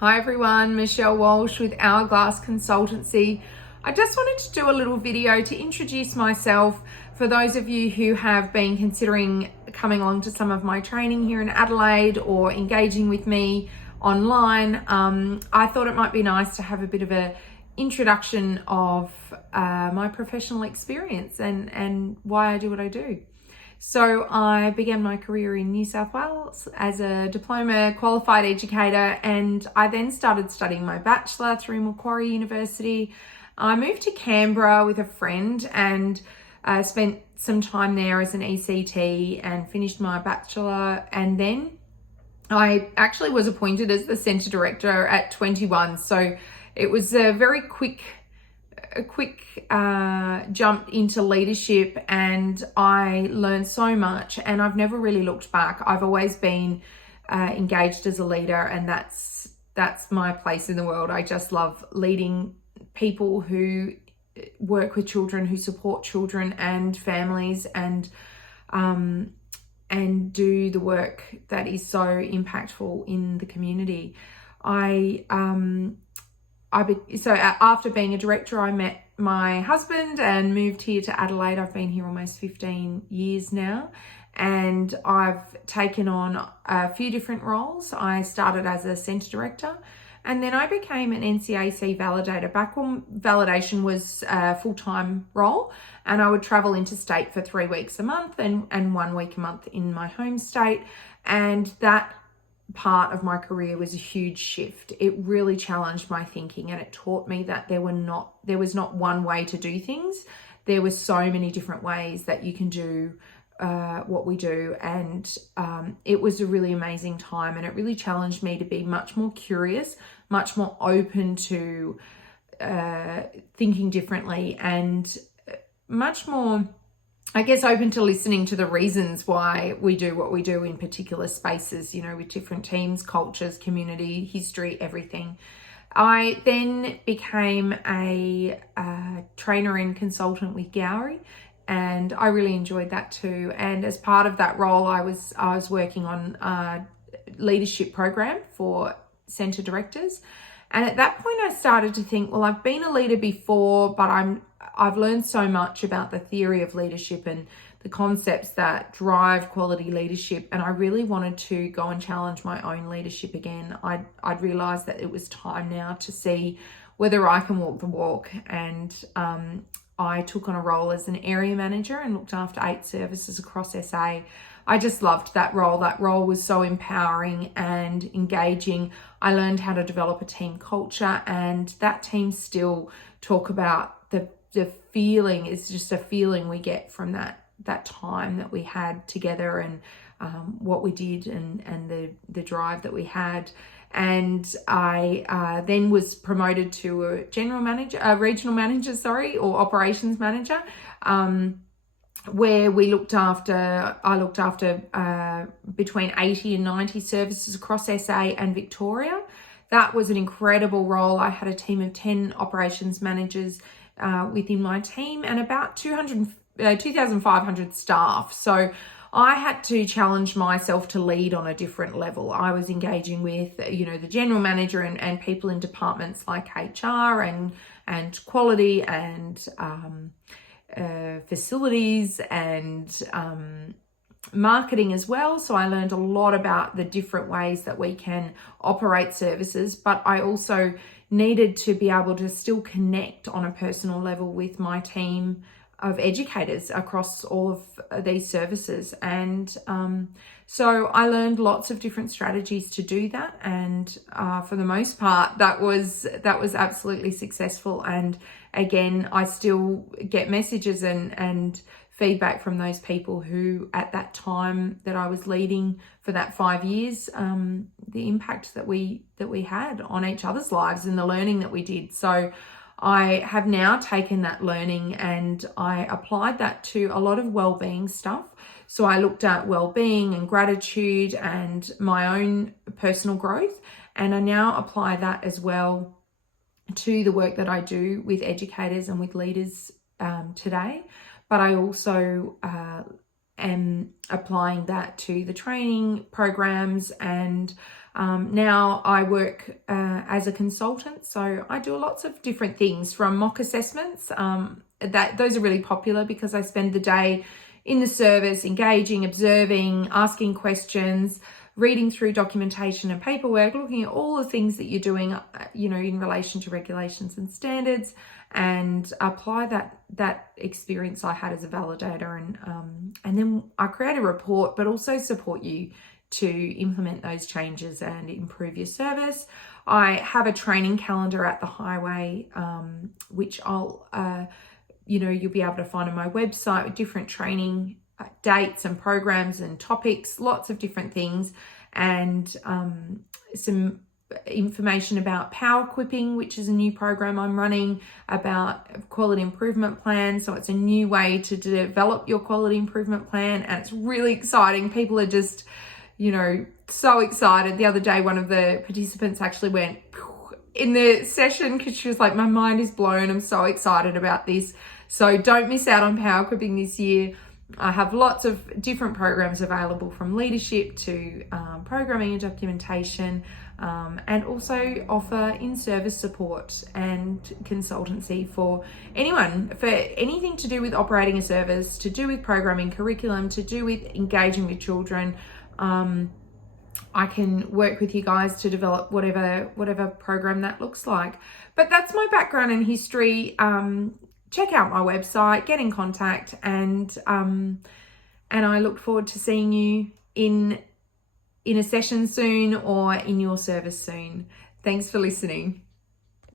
Hi everyone, Michelle Walsh with Hourglass Consultancy. I just wanted to do a little video to introduce myself for those of you who have been considering coming along to some of my training here in Adelaide or engaging with me online. I thought it might be nice to have a bit of an introduction of my professional experience and why I do what I do. So I began my career in New South Wales as a diploma qualified educator, and I then started studying my bachelor through Macquarie University. I moved to Canberra with a friend and spent some time there as an ECT and finished my bachelor, and then I actually was appointed as the centre director at 21. So it was a very quick jump into leadership, and I learned so much, and I've never really looked back. I've always been engaged as a leader, and that's my place in the world. I just love leading people who work with children, who support children and families, and do the work that is so impactful in the community. So after being a director, I met my husband and moved here to Adelaide. I've been here almost 15 years now, and I've taken on a few different roles. I started as a centre director, and then I became an NCAC validator. Back when validation was a full-time role, and I would travel interstate for 3 weeks a month and 1 week a month in my home state, and that part of my career was a huge shift. It really challenged my thinking, and it taught me that there was not one way to do things. There were so many different ways that you can do what we do, and it was a really amazing time, and it really challenged me to be much more curious, much more open to thinking differently, and much more, I guess, open to listening to the reasons why we do what we do in particular spaces, with different teams, cultures, community, history, everything. I then became a trainer and consultant with Gowrie, and I really enjoyed that too. And as part of that role, I was working on a leadership program for centre directors. And at that point, I started to think, well, I've been a leader before, but I've learned so much about the theory of leadership and the concepts that drive quality leadership, and I really wanted to go and challenge my own leadership again. I'd realised that it was time now to see whether I can walk the walk, and I took on a role as an area manager and looked after 8 services across SA. I just loved that role. That role was so empowering and engaging. I learned how to develop a team culture, and that team still talk about the feeling. It's just a feeling we get from that time that we had together, and what we did, and the drive that we had. And I then was promoted to a regional manager, or operations manager, where I looked after between 80 and 90 services across SA and Victoria. That was an incredible role. I had a team of 10 operations managers within my team, and about 2,500 staff. So I had to challenge myself to lead on a different level. I was engaging with, the general manager and people in departments like HR and quality and facilities and marketing as well. So I learned a lot about the different ways that we can operate services, but I also needed to be able to still connect on a personal level with my team of educators across all of these services. And so I learned lots of different strategies to do that, and for the most part that was absolutely successful. And again, I still get messages and feedback from those people who, at that time that I was leading for that 5 years, the impact that we had on each other's lives and the learning that we did. So I have now taken that learning and I applied that to a lot of well-being stuff. So I looked at well-being and gratitude and my own personal growth, and I now apply that as well to the work that I do with educators and with leaders today. But I also am applying that to the training programs, and now I work as a consultant. So I do lots of different things, from mock assessments. Those are really popular because I spend the day in the service, engaging, observing, asking questions, reading through documentation and paperwork, looking at all the things that you're doing, in relation to regulations and standards, and apply that experience I had as a validator. And then I create a report, but also support you to implement those changes and improve your service. I have a training calendar at the Highway, which I'll, you'll be able to find on my website, with different training dates and programs and topics, lots of different things, and some information about Power Equipping, which is a new program I'm running, about quality improvement plan. So it's a new way to develop your quality improvement plan, and it's really exciting. People are just, so excited. The other day, one of the participants actually went in the session because she was like, my mind is blown. I'm so excited about this. So don't miss out on Power Equipping this year. I have lots of different programs available, from leadership to programming and documentation, and also offer in-service support and consultancy for anyone, for anything to do with operating a service, to do with programming, curriculum, to do with engaging with children. I can work with you guys to develop whatever program that looks like. But that's my background and history. Check out my website, get in contact, and I look forward to seeing you in a session soon or in your service soon. Thanks for listening.